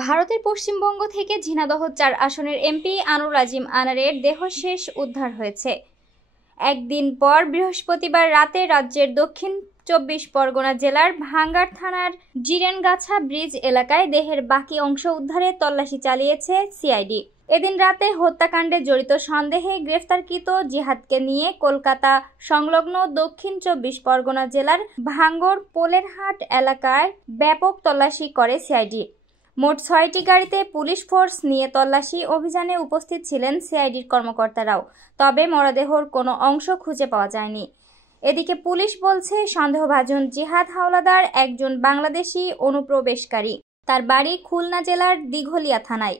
ভারতের পশ্চিমবঙ্গ থেকে ঝিনাইদহ ৪ আসনের এমপি আনোয়ার আজিম আনারের দেহশেষ উদ্ধার হয়েছে। একদিন পর বৃহস্পতিবার রাতে রাজ্যের দক্ষিণ ২৪ পরগনা জেলার ভাঙ্গার থানার জিরেনগাছা ব্রিজ এলাকায় দেহের বাকি অংশ উদ্ধারে তল্লাশি চালিয়েছে সিআইডি। এদিন রাতে হত্যাকাণ্ডে জড়িত সন্দেহে গ্রেফতারকৃত জিহাদকে নিয়ে কলকাতা সংলগ্ন দক্ষিণ ২৪ পরগনা জেলার ভাঙ্গর পোলেরহাট এলাকায় ব্যাপক তল্লাশি করে সিআইডি। মোট ৬টি গাড়িতে পুলিশ ফোর্স নিয়ে তল্লাশি অভিযানে উপস্থিত ছিলেন সিআইডির কর্মকর্তারাও, তবে মরদেহর কোনো অংশ খুঁজে পাওয়া যায়নি। এদিকে পুলিশ বলছে সন্দেহভাজন জিহাদ হাওলাদার একজন বাংলাদেশি অনুপ্রবেশকারী। তার বাড়ি খুলনা জেলার দিঘলিয়া থানায়।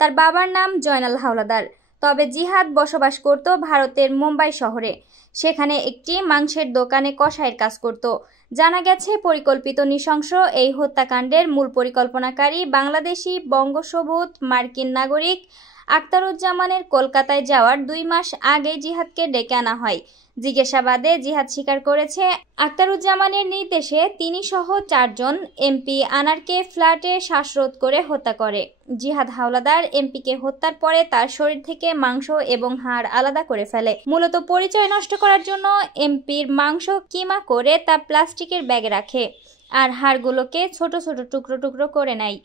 তার বাবার নাম জয়নাল হাওলাদার। তবে জিহাদ বসবাস করত ভারতের মুম্বাই শহরে। সেখানে একটি মাংসের দোকানে কসাইয়ের কাজ করত। জানা গেছে, পরিকল্পিত নৃশংস এই হত্যাকাণ্ডের মূল পরিকল্পনাকারী বাংলাদেশি বংশোদ্ভূত মার্কিন নাগরিক আখতারুজ্জামানের কলকাতায় যাওয়ার ২ মাস আগে জিহাদকে ডেকে আনা হয়। জিজ্ঞাসাবাদে জিহাদ স্বীকার করেছে, আখতারুজ্জামানের নির্দেশে তিনি সহ ৪ জন এমপি আনারকে ফ্ল্যাটে শ্বাসরোধ করে হত্যা করে। জিহাদ হাওলাদার এমপিকে হত্যার পরে তার শরীর থেকে মাংস এবং হাড় আলাদা করে ফেলে। মূলত পরিচয় নষ্ট করার জন্য এমপির মাংস কিমা করে তা প্লাস্টিকের ব্যাগে রাখে আর হাড়গুলোকে ছোট ছোট টুকরো টুকরো করে নেয়।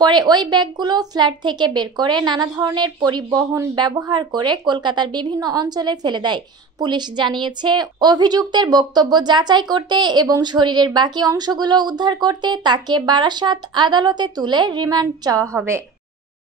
পরে ওই ব্যাগগুলো ফ্ল্যাট থেকে বের করে নানা ধরনের পরিবহন ব্যবহার করে কলকাতার বিভিন্ন অঞ্চলে ফেলে দেয়। পুলিশ জানিয়েছে, অভিযুক্তের বক্তব্য যাচাই করতে এবং শরীরের বাকি অংশগুলো উদ্ধার করতে তাকে বারাসাত আদালতে তুলে রিমান্ড চাওয়া হবে।